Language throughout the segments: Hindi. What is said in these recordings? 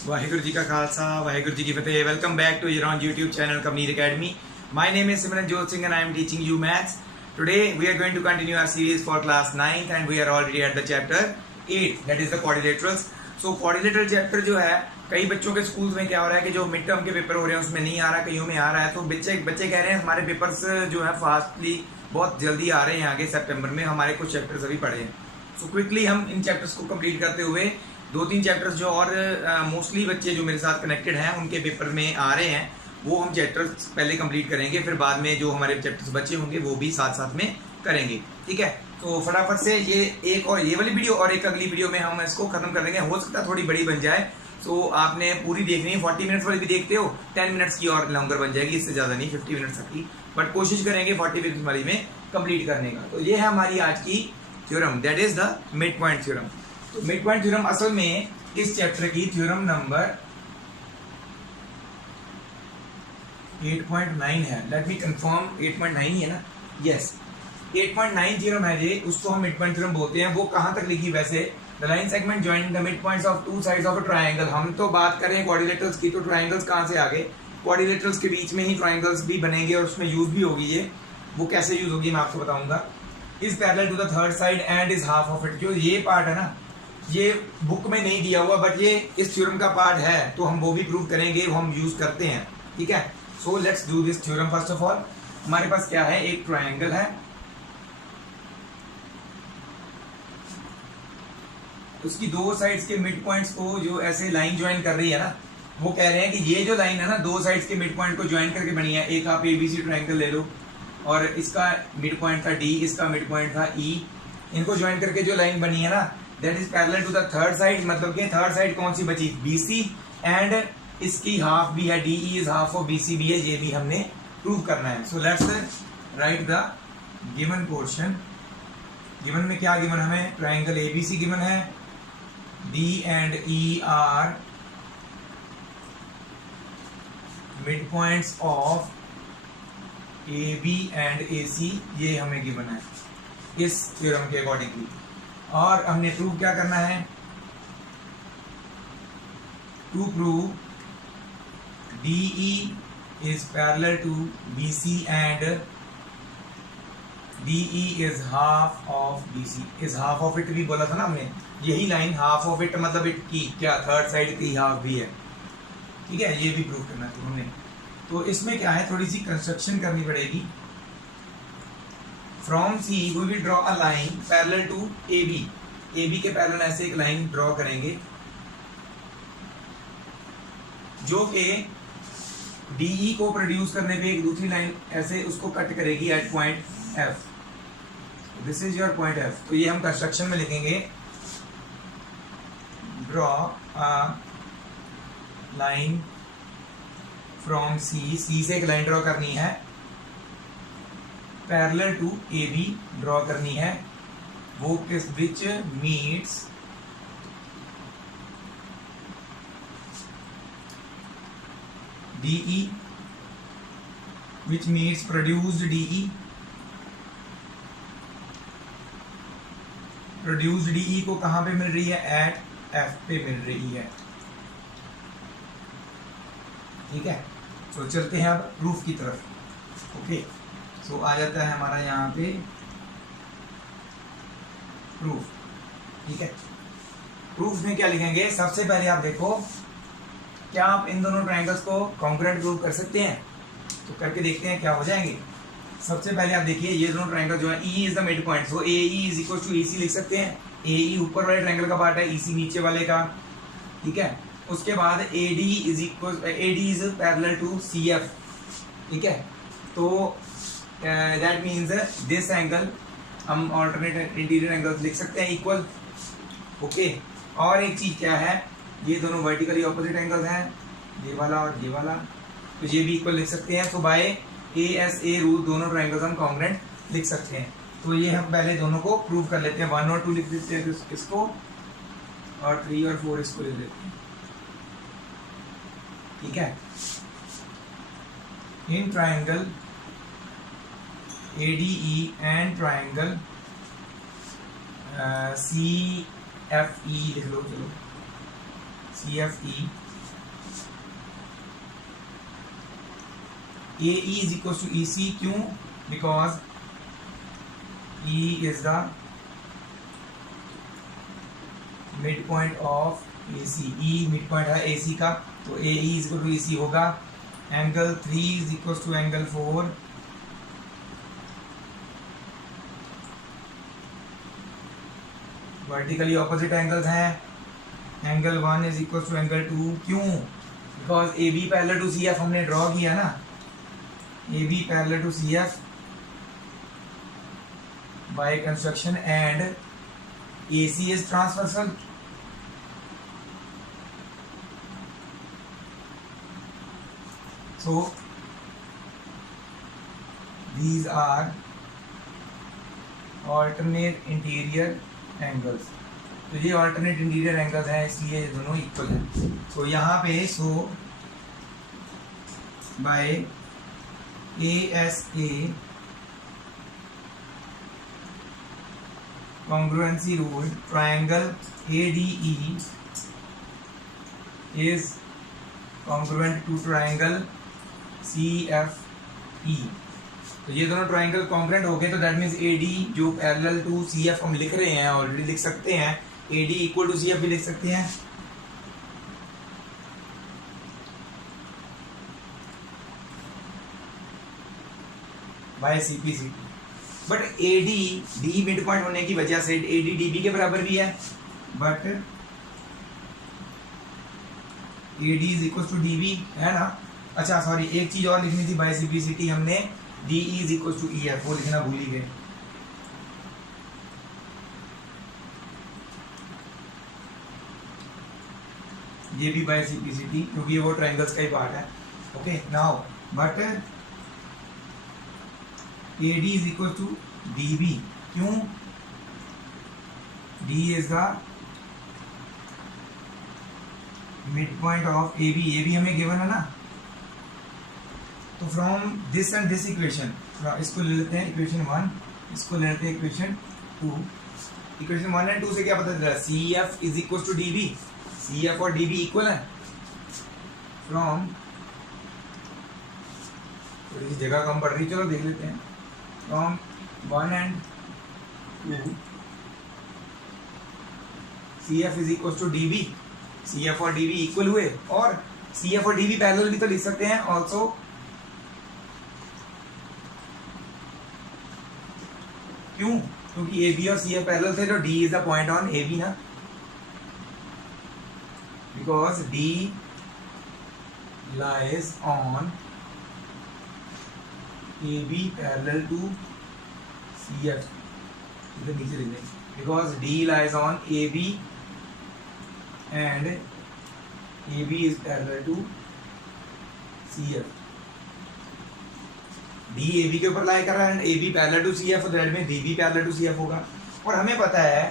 वाहिगुरु जी का खालसा वाहिगुरु जी की फतेह। Welcome back to your own YouTube channel Kabir Academy. My name is Simranjot Singh and I am teaching you maths. Today we are going to continue our series for class 9th and we are already at the chapter 8, that is the quadrilaterals. So quadrilateral chapter जो है, कई बच्चों के स्कूल्स में क्या हो रहा है कि जो मिड टर्म के पेपर हो रहे हैं उसमें नहीं आ रहा, कईयों में आ रहा है। तो बच्चे कह रहे हैं हमारे पेपर्स जो है फास्टली बहुत जल्दी आ रहे हैं, आगे सितंबर में हमारे कुछ चैप्टर्स अभी पढ़े हैं। सो क्विकली हम इन चैप्टर्स को कंप्लीट करते हुए दो तीन चैप्टर्स जो और मोस्टली बच्चे जो मेरे साथ कनेक्टेड हैं उनके पेपर में आ रहे हैं वो हम चैप्टर्स पहले कंप्लीट करेंगे, फिर बाद में जो हमारे चैप्टर्स बचे होंगे वो भी साथ साथ में करेंगे। ठीक है, तो फटाफट से ये एक और ये वाली वीडियो और एक अगली वीडियो में हम इसको खत्म कर देंगे। हो सकता है थोड़ी बड़ी बन जाए, तो आपने पूरी देखनी है। 40 मिनट्स वाली भी देखते हो, 10 मिनट्स की और लॉन्गर बन जाएगी, इससे ज़्यादा नहीं, 50 मिनट्स तक की, बट कोशिश करेंगे 40 मिनट्स वाली में कंप्लीट करने का। तो ये है हमारी आज की theorem, that is the mid point theorem. तो मिड पॉइंट थ्योरम असल में इस चैप्टर की थ्योरम नंबर 8.9 है। लेट मी कंफर्म, 8.9 ही है ना? यस, 8.9 थ्योरम है ये, उसको हम मिड पॉइंट थ्योरम बोलते हैं। वो कहां तक लिखी वैसे? The line segment joining the mid points of two sides of a triangle. हम तो बात करें क्वाड्रिलेटरल्स की, तो ट्रायंगल्स कहां से आ गए? क्वाड्रिलेटरल्स के बीच में ही ट्रायंगल्स भी बनेंगे और उसमें यूज भी होगी ये। वो कैसे यूज होगी मैं आपको बताऊंगा। Is parallel to the third side and is half of it. जो ये पार्ट है ना, ये बुक में नहीं दिया हुआ, बट ये इस थ्योरम का पार्ट है, तो हम वो भी प्रूव करेंगे, वो हम यूज करते हैं। ठीक है, so let's do this theorem. First of all हमारे पास क्या है? एक ट्रायंगल है, उसकी दो साइड्स के मिड पॉइंट्स को जो ऐसे लाइन ज्वाइन कर रही है ना, वो कह रहे हैं कि ये जो लाइन है ना, दो साइड्स के मिड पॉइंट को ज्वाइन करके बनी है। एक आप एबीसी ट्रायंगल ले लो और इसका मिड पॉइंट था डी, इसका मिड पॉइंट था ई। इनको ज्वाइन करके जो लाइन बनी है ना, that is parallel to the third side. मतलब कि थर्ड साइड कौन सी बची? बीसी, एंड इसकी हाफ भी है, D E is half of B C भी है। ये भी हमने प्रूव करना है। So let's write the given portion. Given में क्या गिवन? हमें ट्रायंगल एबीसी गिवन है, D and E are mid points of A B and A C, ये हमें गिवन है इस थ्योरम के अकॉर्डिंगली। और हमने प्रूव क्या करना है? To prove DE is parallel to BC and DE is half of BC is half of it भी बोला था ना हमने। यही लाइन हाफ ऑफ इट मतलब इट की क्या थर्ड साइड की हाफ भी है। ठीक है, ये भी प्रूव करना है हमने। तो इसमें क्या है, थोड़ी सी कंस्ट्रक्शन करनी पड़ेगी। From C we will draw a line parallel to AB। AB के पैरेलल ऐसे एक लाइन ड्रॉ करेंगे जो कि DE को प्रोड्यूस करने पे एक दूसरी लाइन ऐसे उसको कट करेगी at point F। This is your point F। तो ये हम कंस्ट्रक्शन में लिखेंगे, draw a line from C से एक लाइन ड्रॉ करनी है, पैरेलल टू AB ड्रॉ करनी है, वो किस विच meets DE, which means produced DE। produced DE को कहां पे मिल रही है? एट F पे मिल रही है। ठीक है, तो चलते हैं अब प्रूफ की तरफ। ओके, सो आ जाता है हमारा यहाँ पे प्रूफ। ठीक है, प्रूफ में क्या लिखेंगे? सबसे पहले आप देखो, क्या आप इन दोनों ट्रायंगल्स को कॉन्ग्रुएंट प्रूव कर सकते हैं? तो करके देखते हैं क्या हो जाएंगे। सबसे पहले आप देखिए, ये दोनों ट्रायंगल जो है, E is the mid point, so AE is equal to EC लिख सकते हैं। AE ऊपर वाले ट्रायंगल का पार्ट है, EC नीचे वाले का। ठीक है, उसके बाद AD is parallel to CF। ठीक है, तो दैट मीन्स दिस एंगल हम ऑल्टरनेट इंटीरियर एंगल्स लिख सकते हैं इक्वल। ओके, और एक चीज क्या है, ये दोनों वर्टिकली ऑपोजिट एंगल्स हैं, ये वाला और ये वाला, तो ये भी इक्वल लिख सकते हैं। तो बाय ASA रूल दोनों ट्रायंगल्स हम कॉन्ग्रुएंट लिख सकते हैं। तो ये हम पहले दोनों को प्रूव कर लेते हैं। 1 और 2 लिख देते हैं इसको, और 3 और 4 इसको लिख देते हैं। ठीक है, in triangle ADE and triangle CFE लिख लो, चलो CFE A E is equal to E C. क्यों? Because E is the mid point of A C. E mid point है ए सी का, तो A E is equal to E C होगा. Angle 3 is equal to angle 4. Vertically opposite angles हैं. Angle 1 is equal to angle 2. क्यों? Because A B parallel to C F हमने ड्रॉ किया ना. A B parallel to C F by construction and A C is transversal. So these are alternate interior angles. तो ये alternate interior angles हैं, इसलिए ये दोनों इक्वल हैं. तो यहाँ पे by ASA congruency rule, triangle ADE is congruent to triangle CFE. तो ये दोनों ट्राइंगल कॉन्ग्रुएंट हो गए, तो दैट मीन्स AD जो पैरेलल टू CF हम लिख रहे हैं, ऑलरेडी लिख सकते हैं. AD इक्वल टू CF भी लिख सकते हैं. By CPCT. But AD D mid point होने की वजह से AD DB के बराबर भी है. But AD is equal to DB है ना. अच्छा सॉरी, एक चीज और लिखनी थी बाय CPCT हमने. DE is equal to EF, वो लिखना भूल ही गए. ये भी बाय CPCT, क्योंकि वो ट्रायंगल्स का ही पार्ट है. Okay now but AD is equal to DB. क्यों? D is the mid point of AB. AB हमें गिवन है ना. तो from this and this equation, इसको ले लेते हैं इक्वेशन 1, इसको ले लेते हैं इक्वेशन 2. इक्वेशन 1 एंड 2 से क्या पता चल रहा है? CF is equal to DB. CF और DB इक्वल है. फ्रॉम थोड़ी सी जगह कम पड़ रही, चलो देख लेते हैं. From 1 and 2 CF is equal to DB. CF और DB इक्वल हुए, और CF और DB पैरेलल भी तो लिख सकते हैं ऑल्सो. क्यों? क्योंकि AB और CF पैरेलल थे, तो D is the point on AB ना. Because D lies on AB parallel to CF. इधर नीचे लिख दें. Because D lies on AB and AB is parallel to CF. D AB के ऊपर लाई कर रहा है and AB parallel to CF, और दैट में DB पैरेलल टू CF होगा. और हमें पता है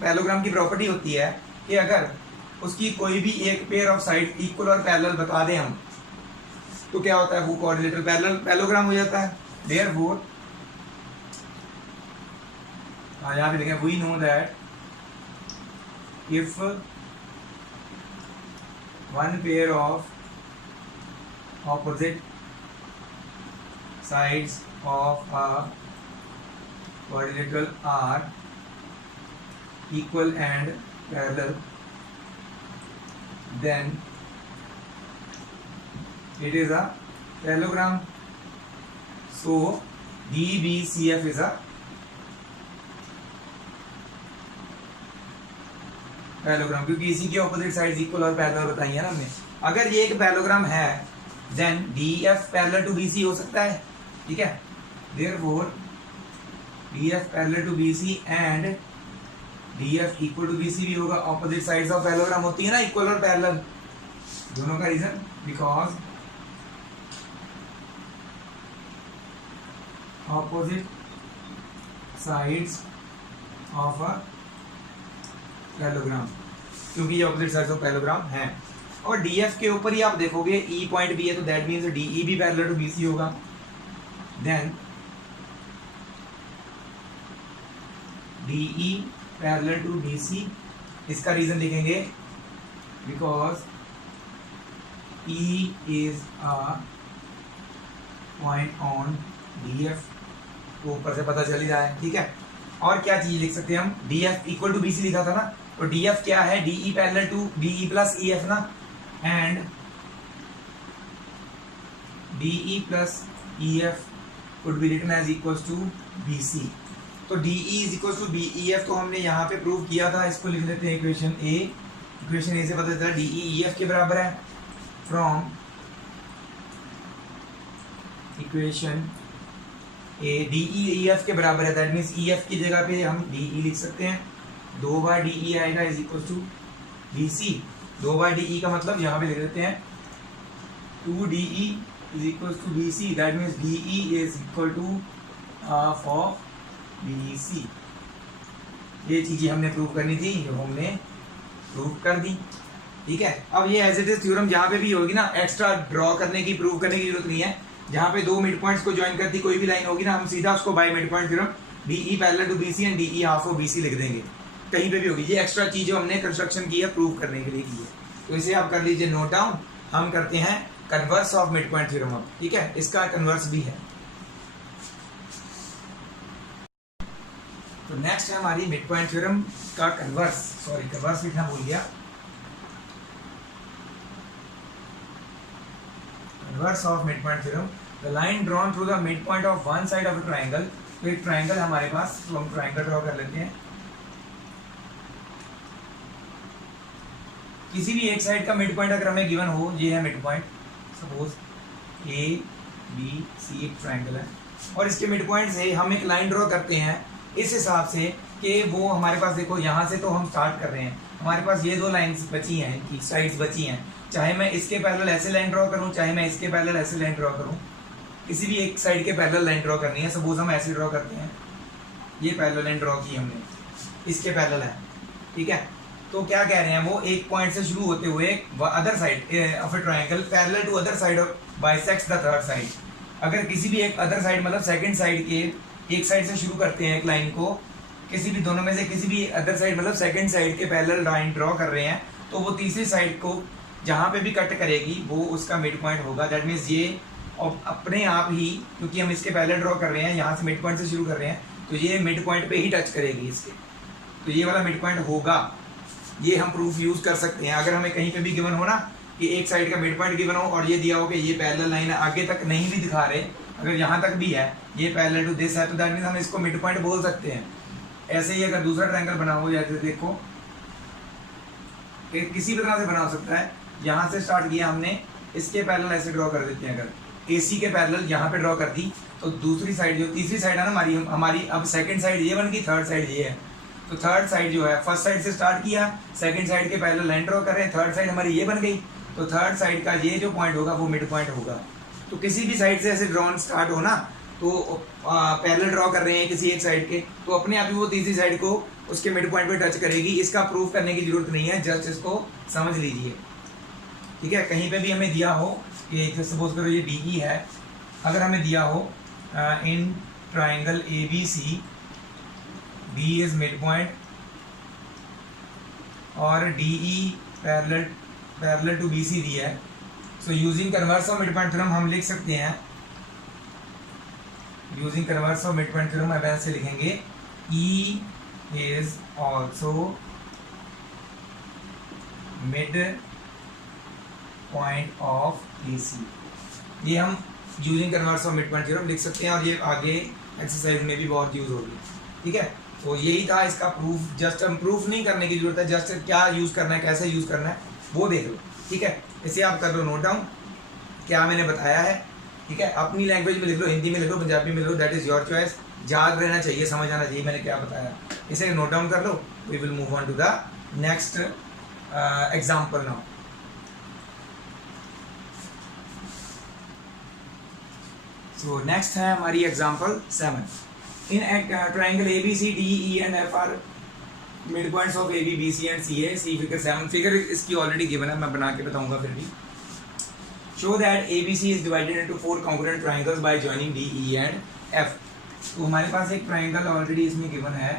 पैरेललोग्राम की प्रॉपर्टी होती है कि अगर उसकी कोई भी एक पेयर ऑफ साइड इक्वल और पैरेलल बता दें हम, तो क्या होता है? वो क्वाड्रिलेटरल पैरेललोग्राम हो जाता है. देयरफॉर यहाँ पे देखें, we know that if one pair of opposite sides of a quadrilateral are equal and parallel, then it is a parallelogram. So DBCF is a parallelogram, क्योंकि इसी के ऑपोजिट साइड्स इक्वल और पैरेलल बताई है ना हमने. अगर ये एक पैरेललोग्राम है, then DF parallel to BC हो सकता है. ठीक है. Therefore DF parallel to BC and DF equal to BC भी होगा. ऑपोजिट साइड्स ऑफ पैरेललोग्राम होती है ना, इक्वल और पैरेलल दोनों का. Reason because opposite sides of a parallelogram, क्योंकि ये ऑपोजिट साइड्स ऑफ पैरेललोग्राम हैं. और DF के ऊपर ही आप देखोगे E पॉइंट भी है, तो दैट मीन्स DE भी पैरेलल टू BC होगा. Then DE parallel to BC, इसका रीजन लिखेंगे because E is a point on D F, तो ऊपर से पता चल ही रहा है, ठीक है। और क्या चीज लिख सकते हैं हम, D F equal to B C लिखा था ना, तो डी एफ क्या है, D E parallel to D E plus E F ना, and D E plus E F could be written as equal to B C. तो D E is equal to B E F तो हमने यहाँ पे प्रूव किया था, इसको लिख लेते हैं इक्वेशन ए। इक्वेशन ए से पता चलता है डी ई एफ के बराबर है, from equation A D E F के बराबर है, दैट मीन्स ई एफ की जगह पे हम डी ई लिख सकते हैं, 2 बार डी ई आएगा is equal to D C. 2 बार डी ई का मतलब यहाँ पे लिख देते हैं 2 D E is equal to B C, that means D E is equal to half of B C. ये चीजें हमने प्रूव करनी थी, जो हमने प्रूव कर दी, ठीक है। अब ये एज इट इज थ्योरम जहाँ पे भी होगी ना, एक्स्ट्रा ड्रॉ करने की, प्रूव करने की जरूरत नहीं है। जहाँ पे 2 मिड पॉइंट्स को ज्वाइन करती कोई भी लाइन होगी ना, हम सीधा उसको by mid point theorem D E parallel to B C and D E half of B C लिख देंगे, कहीं पे भी होगी। ये एक्स्ट्रा चीज जो हमने कंस्ट्रक्शन की है प्रूव करने के लिए की है, तो इसे आप कर लीजिए नोट डाउन। हम करते हैं converse of mid point theorem अब, ठीक है, इसका कन्वर्स भी है। तो नेक्स्ट है हमारी मिड पॉइंट थ्योरम का कन्वर्स, सॉरी कन्वर्स लिखना भूल गया, converse of mid point theorem, the line drawn through the mid point of one side of a triangle. तो एक ट्राइंगल हमारे पास, तो हम ट्राइंगल ड्रॉ कर लेते हैं। किसी भी एक साइड का मिड पॉइंट अगर हमें गिवन हो, ये है mid point, suppose A B C एक ट्राइंगल है, और इसके मिड पॉइंट से हम एक लाइन ड्रॉ करते हैं इस हिसाब से कि वो हमारे पास, देखो यहाँ से तो हम स्टार्ट कर रहे हैं, हमारे पास ये 2 लाइंस बची हैं, इनकी साइड्स बची हैं, चाहे मैं इसके पैरेलल ऐसे लाइन ड्रॉ करूँ, चाहे मैं इसके पैरेलल ऐसे लाइन ड्रॉ करूँ, किसी भी एक साइड के पैरेलल लाइन ड्रॉ करनी है। सपोज हम ऐसे ड्रॉ करते हैं, ये पैरेलल लाइन ड्रॉ की हमने, इसके पैरेलल है, ठीक है। तो क्या कह रहे हैं, वो एक पॉइंट से शुरू होते हुए other side of a triangle parallel to other side of bisects the third side. अगर किसी भी एक अदर साइड मतलब सेकंड साइड के एक साइड से शुरू करते हैं एक लाइन को, किसी भी दोनों में से किसी भी अदर साइड मतलब सेकंड साइड के पैरेलल लाइन ड्रॉ कर रहे हैं, तो वो तीसरी साइड को जहाँ पे भी कट करेगी वो उसका मिड पॉइंट होगा। दैट मीन्स ये अपने आप ही, क्योंकि हम इसके पैरेलल ड्रॉ कर रहे हैं, यहाँ से मिड पॉइंट से शुरू कर रहे हैं, तो ये मिड पॉइंट पे ही टच करेगी इसके, तो ये वाला मिड पॉइंट होगा। ये हम प्रूफ यूज कर सकते हैं। अगर हमें कहीं पे भी गिवन हो ना कि एक साइड का मिड पॉइंट गिवन हो और ये दिया हो कि ये पैरेलल लाइन आगे तक नहीं भी दिखा रहे, अगर यहाँ तक भी है, ये पैरेलल टू दिस है, तो दैट मीन्स हम इसको मिड पॉइंट बोल सकते हैं। ऐसे ही अगर दूसरा ट्रायंगल बना हो, जैसे देखो किसी भी तरह से बना सकता है, यहाँ से स्टार्ट किया हमने, इसके पैरेलल ऐसे ड्रॉ कर देते हैं। अगर एसी के पैरेलल यहाँ पे ड्रॉ कर दी, तो दूसरी साइड जो तीसरी साइड है ना हमारी अब सेकंड साइड ये बन गई, थर्ड साइड ये है, तो थर्ड साइड जो है फर्स्ट साइड से स्टार्ट किया, सेकंड साइड के पैरेलल लाइन ड्रॉ कर रहे हैं, थर्ड साइड हमारी ये बन गई, तो थर्ड साइड का ये जो पॉइंट होगा वो मिड पॉइंट होगा। तो किसी भी साइड से ऐसे ड्रॉन स्टार्ट हो ना, तो पैरेलल ड्रॉ कर रहे हैं किसी एक साइड के, तो अपने आप ही वो तीसरी साइड को उसके मिड पॉइंट पे टच करेगी। इसका प्रूफ करने की जरूरत नहीं है, जस्ट इसको समझ लीजिए, ठीक है। कहीं पे भी हमें दिया हो कि सपोज करो ये DE है, अगर हमें दिया हो इन triangle ABC D is mid point और DE पैरेलल टू BC दिया है, so using converse of mid point theorem हम लिख सकते हैं, using converse of mid point theorem अब ऐसे लिखेंगे E is also mid point of AC। ये हम using converse of mid point theorem लिख सकते हैं और ये आगे एक्सरसाइज में भी बहुत यूज होगी, ठीक है। तो यही था इसका प्रूफ। जस्ट हम प्रूफ नहीं करने की जरूरत है, जस्ट क्या यूज करना है, कैसे यूज करना है वो देख लो, ठीक है। इसे आप कर लो नोट डाउन, क्या मैंने बताया है, ठीक है। अपनी लैंग्वेज में लिख लो, हिंदी में लिख लो, पंजाबी में लिख लो, दैट इज योर चॉइस। याद रहना चाहिए, समझ आना चाहिए मैंने क्या बताया। इसे नोट डाउन कर लो। We will move on to the next example now. So next है हमारी example 7। In triangle ABC DE and F are mid points of AB BC and CA। See figure 7। Figure इसकी ऑलरेडी गिवन है, मैं बना के बताऊंगा फिर भी। Show that ABC is divided into 4 congruent triangles by joining DE and F। तो हमारे पास एक ट्राइंगल ऑलरेडी इसमें गिवन है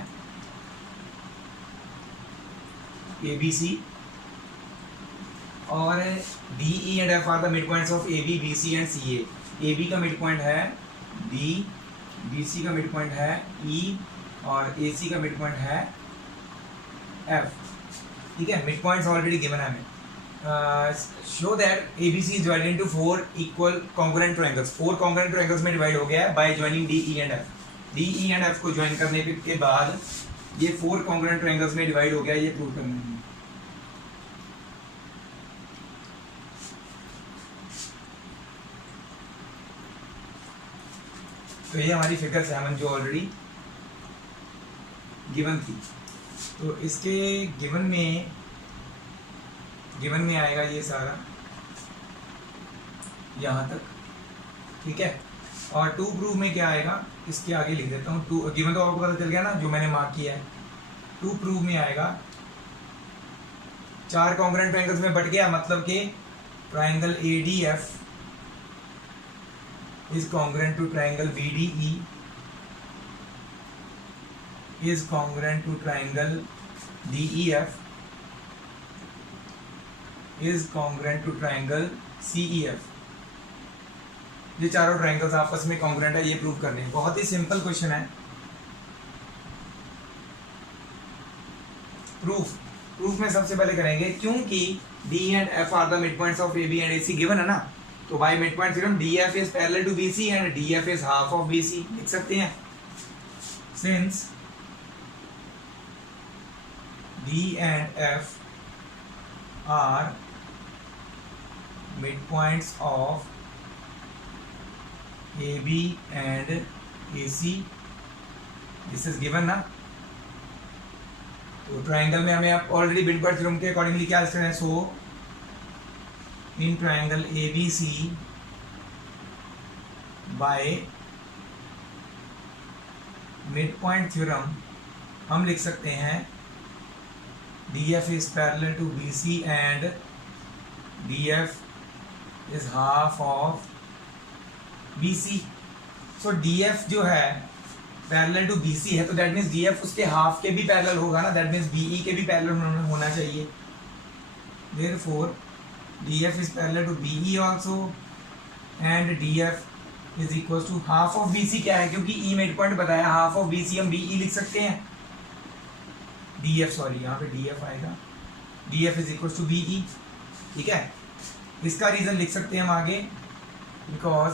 ABC और DE and F are the mid points of AB BC and CA। A B का मिड पॉइंट है डी, बी सी का मिड पॉइंट है ई, और ए सी का मिड पॉइंट है एफ। ठीक है, मिड पॉइंट्स ऑलरेडी गिवन है हमें। Show that A B C is divided into 4 equal congruent triangles. 4 congruent triangles में डिवाइड हो गया है by joining D E and F. D E and F को ज्वाइन करने के बाद ये 4 कॉन्ग्रुएंट ट्रायंगल्स में डिवाइड हो गया, ये प्रूव करना है। तो ये हमारी फिगर 7 जो ऑलरेडी गिवन थी। तो इसके गिवन में आएगा ये सारा यहाँ तक। ठीक है, और टू प्रूव में क्या आएगा, इसके आगे लिख देता हूँ। टू गिवन तो आपको पता चल गया ना, जो मैंने मार्क किया है। टू प्रूव में आएगा 4 कॉन्ग्रुएंट ट्रायंगल्स में बट गया, मतलब कि triangle ADF is congruent to triangle VDE is congruent to triangle DEF is congruent to triangle CEF। ये चारों ट्रायंगल्स आपस में कॉन्ग्रुएंट है, ये प्रूव करने हैं। बहुत ही सिंपल क्वेश्चन है। प्रूफ में सबसे पहले करेंगे, क्योंकि D and F are the midpoints of AB and AC given है ना, तो by mid point theorem DF is parallel to BC and DF is half of BC लिख सकते हैं। Since D and F are mid points of AB and AC, this is given ना। तो ट्रायंगल में हमें आप ऑलरेडी मिड पॉइंट थ्योरम के अकॉर्डिंगली क्या लिख सकते हैं। सो in triangle ABC by midpoint theorem हम लिख सकते हैं DF is parallel to BC and DF is half of BC। so DF जो है पैरेलल टू BC है, तो दैट मीन्स DF उसके हाफ के भी पैरेलल होगा ना, दैट मीन्स BE के भी पैरेलल होना चाहिए। therefore DF is parallel to BE also and DF is equals to half of BC। क्या है, क्योंकि E मिड पॉइंट बताया, हाफ ऑफ BC हम BE लिख सकते हैं। DF सॉरी, यहाँ पे DF आएगा, DF is equals to BE। ठीक है, इसका रीजन लिख सकते हैं हम आगे, because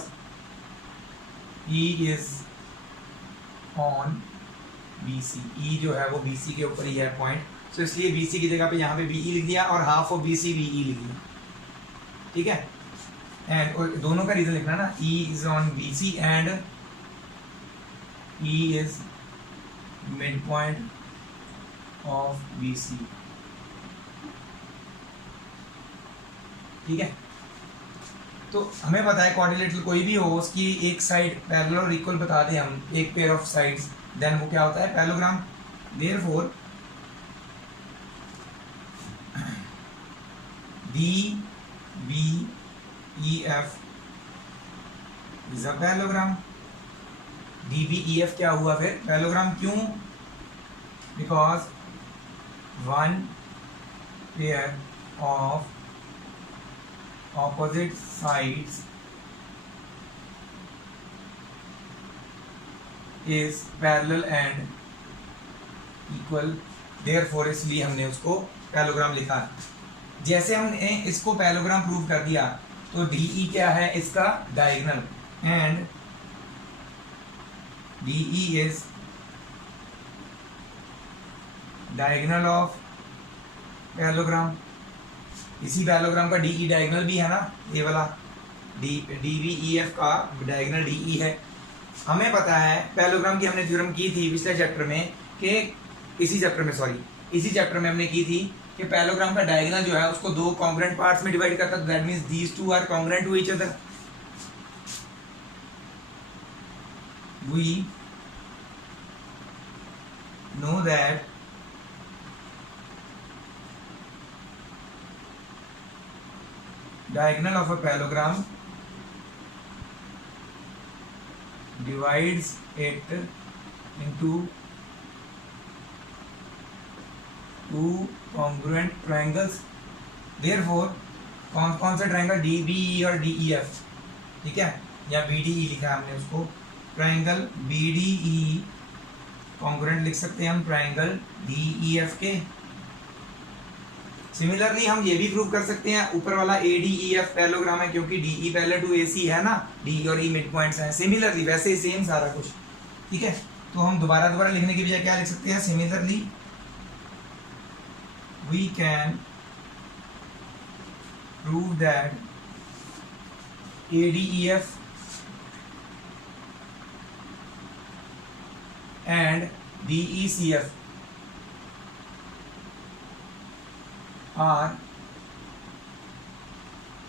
E is on BC। E जो है वो BC के ऊपर ही है पॉइंट, तो इसलिए BC की जगह पे यहाँ पे BE लिख दिया और हाफ ऑफ BC BE लिख दिया। ठीक है, एंड दोनों का रीजन लिखना ना, E is on BC and E is mid point of BC। ठीक है, तो हमें पता है क्वाड्रिलेटरल कोई भी हो, उसकी एक साइड पैरेलल और इक्वल बता दें हम, एक पेयर ऑफ साइड्स, देन वो क्या होता है, parallelogram. Therefore DBEF is a parallelogram. DBEF क्या हुआ फिर पैरेललोग्राम, क्यों, because one pair of opposite sides is parallel and equal, therefore इसलिए हमने उसको पैरेललोग्राम लिखा। जैसे हमने इसको पैरेललोग्राम प्रूव कर दिया, तो DE क्या है, इसका diagonal, and DE is diagonal of parallelogram. इसी पैरेललोग्राम का DE डायगोनल भी है ना, ये वाला DBEF का डायगोनल DE है। हमें पता है पैरेललोग्राम की हमने थ्योरम की थी पिछले चैप्टर में, कि इसी चैप्टर में हमने की थी कि पैरेललोग्राम का डायगोनल जो है उसको दो कॉन्ग्रुएंट पार्ट्स में डिवाइड करता है, that means these two are congruent to each other. We know that diagonal of a parallelogram divides it into two congruent triangles। therefore कौन कौन से ट्रायंगल, DBE और DEF। ठीक है, या BDE लिखा है हमने उसको, ट्राइंगल BDE कॉन्ग्रुएंट लिख सकते हैं हम ट्राइंगल DEF के। सिमिलरली हम ये भी प्रूव कर सकते हैं, ऊपर वाला ADEF पैरेललोग्राम है क्योंकि DE पैरेलल टू AC है ना, D और E मिड पॉइंट्स हैं। सिमिलरली वैसे ही सेम सारा कुछ, ठीक है। तो हम दोबारा लिखने की बजाय क्या लिख सकते हैं, similarly we can prove that ADEF and DECF are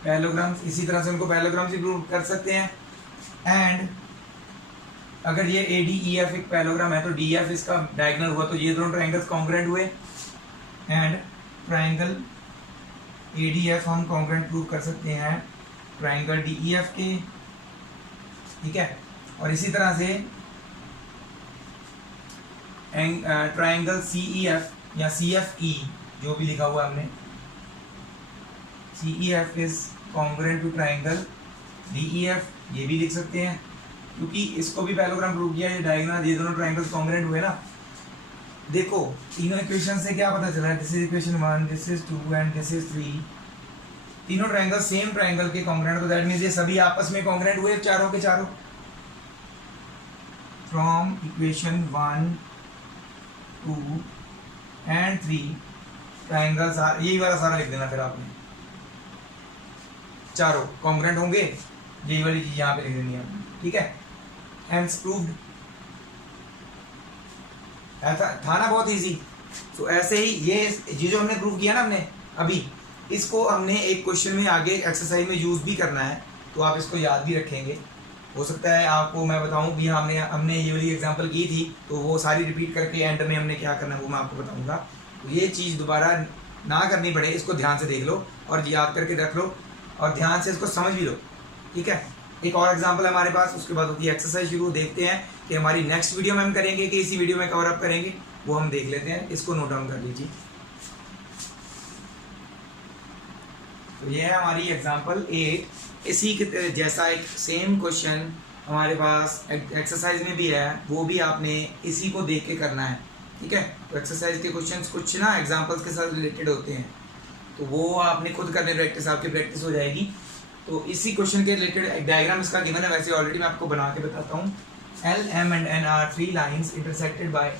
parallelograms. इसी तरह से उनको पैरेललोग्राम से प्रूव कर सकते हैं। एंड अगर ये ADEF एक पैरेललोग्राम है तो DEF इसका डायगोनल हुआ, तो ये दोनों ट्राइंगल्स कॉन्ग्रुएंट हुए। एंड ट्राइंगल ADF हम कॉन्ग्रुएंट प्रूव कर सकते हैं ट्राइंगल DEF के, ठीक है। और इसी तरह से ट्राइंगल CEF या CFE जो भी लिखा हुआ हमने, CEF is congruent to triangle DEF, ये भी लिख सकते हैं क्योंकि इसको भी पैरेललोग्राम प्रूव किया, ये डायगोनल, ये दोनों ट्राइंगल्स कॉन्ग्रुएंट हुए ना। देखो तीनों इक्वेशन से क्या पता चला है, this is equation 1, this is 2 and this is 3। तीनों ट्राइंगल सेम ट्राइंगल के कॉन्ग्रुएंट, तो दैट मींस ये सभी आपस में कॉन्ग्रुएंट हुए चारों के चारों। फ्रॉम इक्वेशन 1, 2 एंड 3 ट्राइंगल्स, यही वाला सारा लिख देना फिर आपने, चारों कॉन्ग्रुएंट होंगे, यही वाली चीज यहाँ पे लिख देनी है, ठीक है। Hence proved. ऐसा था ना, बहुत इजी। तो ऐसे ही ये जो हमने प्रूव किया ना हमने अभी, इसको हमने एक क्वेश्चन में आगे एक्सरसाइज में यूज भी करना है, तो आप इसको याद भी रखेंगे। हो सकता है आपको मैं बताऊं कि हमने ये वाली एग्जांपल की थी, तो वो सारी रिपीट करके एंड में हमने क्या करना है वो मैं आपको बताऊंगा। तो ये चीज़ दोबारा ना करनी पड़े, इसको ध्यान से देख लो और याद करके रख लो और ध्यान से इसको समझ भी लो, ठीक है। एक और एग्जांपल है हमारे पास, उसके बाद होती है एक्सरसाइज शुरू। देखते हैं कि हमारी नेक्स्ट वीडियो में हम करेंगे कि इसी वीडियो में कवर अप करेंगे, वो हम देख लेते हैं। इसको नोट डाउन कर लीजिए। तो ये है हमारी एग्जांपल 8। इसी के जैसा एक सेम क्वेश्चन हमारे पास एक्सरसाइज में भी है, वो भी आपने इसी को देख के करना है, ठीक है। तो एक्सरसाइज के क्वेश्चंस कुछ ना एग्जांपल्स के साथ रिलेटेड होते हैं, तो वो आपने खुद करने प्रैक्टिस, आपकी प्रैक्टिस हो जाएगी। तो इसी क्वेश्चन के रिलेटेड एक डायग्राम इसका गिवन है, वैसे ऑलरेडी मैं आपको बना के बताता हूँ। L, M and N are three lines intersected by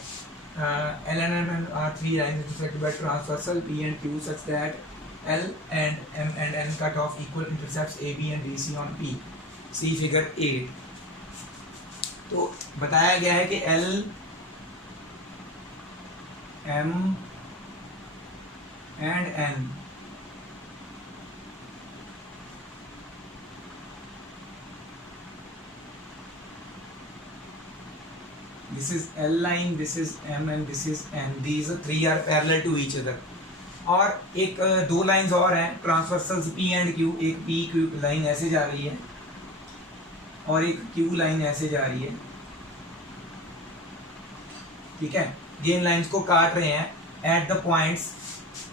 L and M are three lines intersected by transversal P and Q such that L and M and N cut off equal intercepts AB and BC on P. See figure 8. तो बताया गया है कि L, M and N this is L line, this is M and this is N. These three are parallel to each other. और एक दो लाइंस और हैं ट्रांसवर्सल P एंड Q। एक P Q लाइन ऐसे जा रही है और एक Q लाइन ऐसे जा रही है, ठीक है। ये इन लाइंस को काट रहे हैं एट द पॉइंट्स,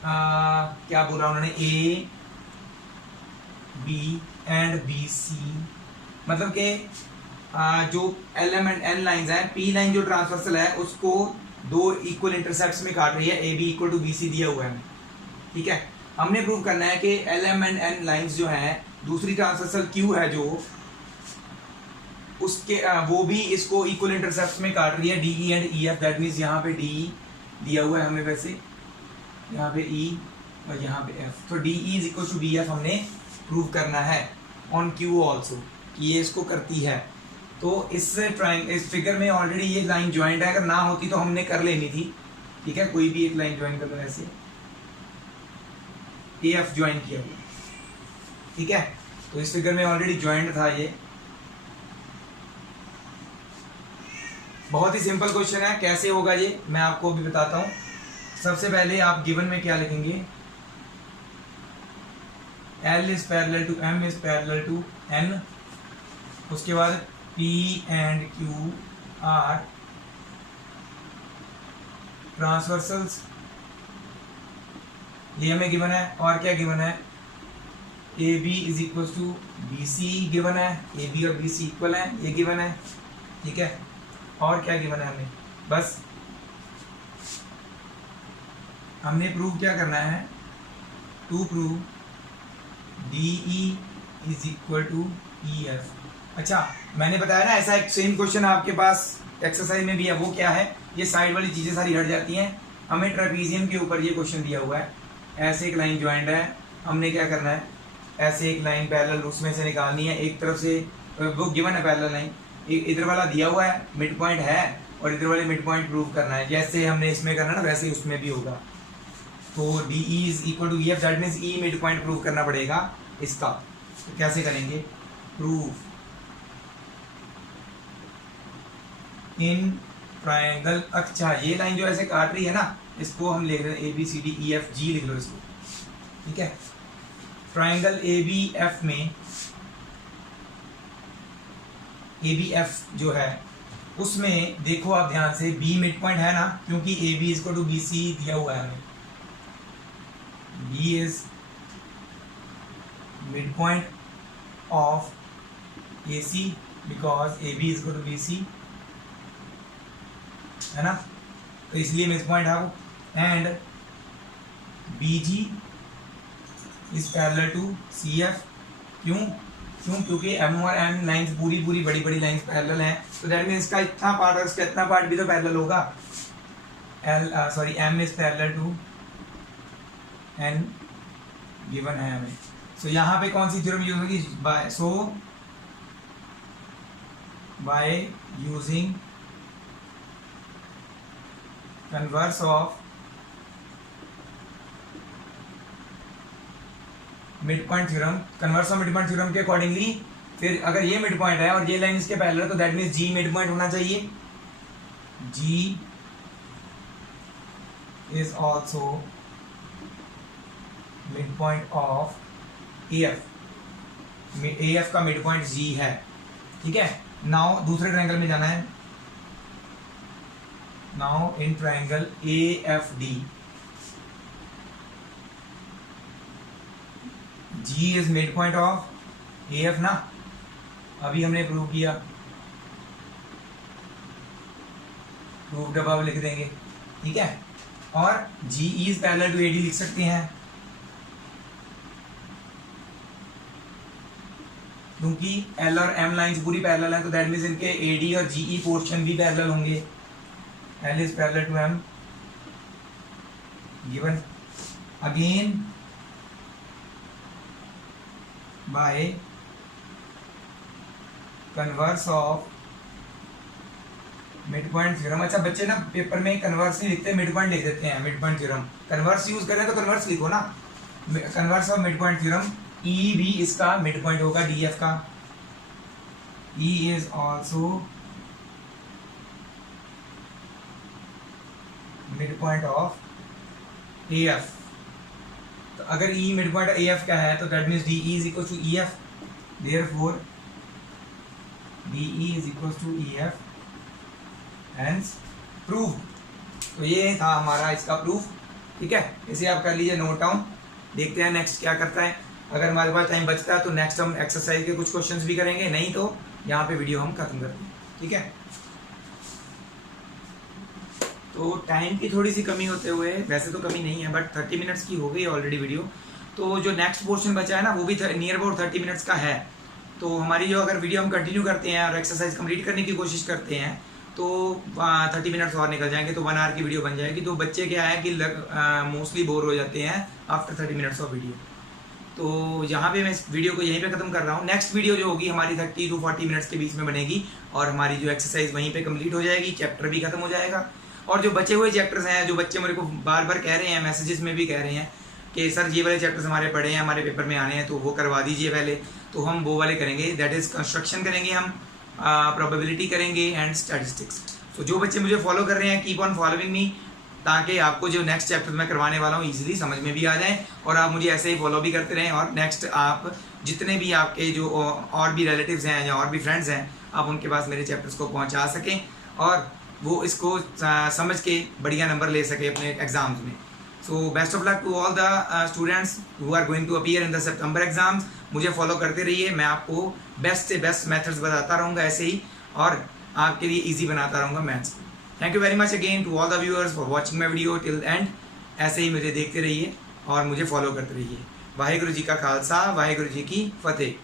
क्या बोला उन्होंने, A, B एंड BC। मतलब कि जो L, M and N lines हैं, P लाइन जो ट्रांसवर्सल है उसको दो इक्वल इंटरसेप्ट्स में काट रही है, AB इक्वल टू BC दिया हुआ है, ठीक है। हमने प्रूव करना है कि L, M and N lines जो हैं, दूसरी ट्रांसवर्सल Q है जो, उसके वो भी इसको इक्वल इंटरसेप्ट्स में काट रही है, DE and EF। That means यहाँ पे DE दिया हुआ है हमें, वैसे यहाँ पे E और यहाँ पे F। तो DE is equal to BF हमने प्रूव करना है ऑन Q ऑल्सो, कि ये इसको करती है। तो इस फिगर में ऑलरेडी ये लाइन ज्वाइंट है, अगर ना होती तो हमने कर लेनी थी, ठीक है। कोई भी एक लाइन ज्वाइन कर लो, ऐसे AF ज्वाइन किया हुआ, ठीक है। तो इस फिगर में ऑलरेडी ज्वाइंट था ये। बहुत ही सिंपल क्वेश्चन है, कैसे होगा ये मैं आपको अभी बताता हूँ। सबसे पहले आप गिवन में क्या लिखेंगे, L is parallel to M is parallel to N। उसके बाद P and Q are transversals, ये हमें गिवन है। और क्या गिवन है, A B is equal to B C given है, ए बी और बी सी इक्वल है, ये गिवन है, ठीक है। और क्या गिवन है हमें, बस हमने प्रूव क्या करना है, to prove D E is equal to E F. अच्छा मैंने बताया ना ऐसा एक सेम क्वेश्चन आपके पास एक्सरसाइज में भी है, वो क्या है, ये साइड वाली चीज़ें सारी हट जाती हैं। हमें ट्रेपीजियम के ऊपर ये क्वेश्चन दिया हुआ है, ऐसे एक लाइन ज्वाइंट है, हमने क्या करना है, ऐसे एक लाइन पैरेलल उसमें से निकालनी है, एक तरफ से वो गिवन है पैरेलल लाइन, एक इधर वाला दिया हुआ है मिड पॉइंट है और इधर वाले मिड पॉइंट प्रूव करना है, जैसे हमने इसमें करना ना वैसे ही उसमें भी होगा। तो D E is equal to E F, that means E mid point prove करना पड़ेगा इसका। तो कैसे करेंगे, प्रूफ इन ट्रायंगल। अच्छा ये लाइन जो ऐसे काट रही है ना, इसको हम लिख रहे हैं A B C D E F G लिख लो इसको, ठीक है। ट्रायंगल ए बी एफ में, ए बी एफ जो है उसमें देखो आप ध्यान से, बी मिड पॉइंट है ना, क्योंकि A B is to B C दिया हुआ है हमें, B is mid point of A C because A B is to B C, है ना, तो इसलिए मिड पॉइंट है वो। And B G is parallel to C F, क्योंकि एम और एन लाइंस पूरी बड़ी बड़ी लाइंस पैरेलल हैं, तो दैट मीन्स इसका इतना पार्ट और इसका इतना पार्ट भी तो पैरेलल होगा। M is parallel to N given है हमें। सो यहाँ पे कौन सी थ्योरम यूज होगी, by using converse of mid point theorem, converse of mid point theorem के अकॉर्डिंगली, फिर अगर ये मिड पॉइंट है और ये लाइन इसके पैरेलल तो that means G mid point होना चाहिए, G is also mid point of A F का मिड पॉइंट जी है, ठीक है। नाउ दूसरे ट्रायंगल में जाना है, now in triangle A F D, G is mid point of A F ना, अभी हमने प्रूव किया, प्रूफ डब्बा लिख देंगे, ठीक है। और G is parallel to A D लिख सकते हैं, क्योंकि एल और एम लाइंस पूरी पैरेलल हैं, तो दैट मीन्स इनके ए डी और जी ई पोर्शन भी पैरेलल होंगे। L is parallel to M given again by converse of mid point theorem. अच्छा बच्चे ना पेपर में कन्वर्स नहीं लिखते, मिड पॉइंट लिख देते हैं, mid point theorem. Converse use करें तो कन्वर्स लिखो ना, converse of mid point theorem. E भी इसका मिड पॉइंट होगा डी एफ का, E is also mid point of A F. तो अगर E mid point A F का है तो that means D E is equal to E F, therefore D E is equal to E F, hence prove. तो ये था हमारा इसका प्रूफ, ठीक है। इसे आप कर लीजिए नोट डाउन, देखते हैं नेक्स्ट क्या करता है। अगर हमारे पास टाइम बचता है तो नेक्स्ट हम एक्सरसाइज के कुछ क्वेश्चंस भी करेंगे, नहीं तो यहाँ पे वीडियो हम खत्म करते हैं, ठीक है। तो टाइम की थोड़ी सी कमी होते हुए, वैसे तो कमी नहीं है बट 30 मिनट्स की हो गई ऑलरेडी वीडियो, तो जो नेक्स्ट पोर्शन बचा है ना वो भी नियर अबाउट 30 मिनट्स का है। तो हमारी जो अगर वीडियो हम कंटिन्यू करते हैं और एक्सरसाइज कंप्लीट करने की कोशिश करते हैं तो 30 मिनट्स और निकल जाएंगे, तो 1 आवर की वीडियो बन जाएगी। तो बच्चे क्या है कि मोस्टली बोर हो जाते हैं आफ्टर 30 मिनट्स ऑफ वीडियो। तो यहाँ पे मैं इस वीडियो को यहीं पे ख़त्म कर रहा हूँ। नेक्स्ट वीडियो जो होगी हमारी 30 to 40 मिनट्स के बीच में बनेगी और हमारी जो एक्सरसाइज वहीं पे कंप्लीट हो जाएगी, चैप्टर भी खत्म हो जाएगा। और जो बचे हुए चैप्टर्स हैं, जो बच्चे मेरे को बार बार कह रहे हैं, मैसेजेस में भी कह रहे हैं कि सर ये वाले चैप्टर्स हमारे पढ़े हैं, हमारे पेपर में आने हैं, तो वो करवा दीजिए पहले। तो हम वो वाले करेंगे, दैट इज़ कंस्ट्रक्शन करेंगे हम, प्रोबेबिलिटी करेंगे एंड स्टैटिस्टिक्स। तो जो बच्चे मुझे फॉलो कर रहे हैं, कीप ऑन फॉलोइंग मी, ताकि आपको जो नेक्स्ट चैप्टर मैं करवाने वाला हूँ ईजिली समझ में भी आ जाए और आप मुझे ऐसे ही फॉलो भी करते रहें। और नेक्स्ट आप जितने भी आपके जो और भी रिलेटिव्स हैं या और भी फ्रेंड्स हैं, आप उनके पास मेरे चैप्टर्स को पहुँचा सकें और वो इसको समझ के बढ़िया नंबर ले सके अपने एग्ज़ाम्स में। So best of luck to all the students who are going to appear in the September exams. मुझे फॉलो करते रहिए, मैं आपको बेस्ट से बेस्ट मेथड्स बताता रहूँगा ऐसे ही, और आपके लिए ईजी बनाता रहूँगा maths. Thank you very much again to all the viewers for watching my video till end. ऐसे ही मुझे देखते रहिए और मुझे फॉलो करते रहिए। वाहिगुरु जी का खालसा, वाहिगुरु जी की फतेह।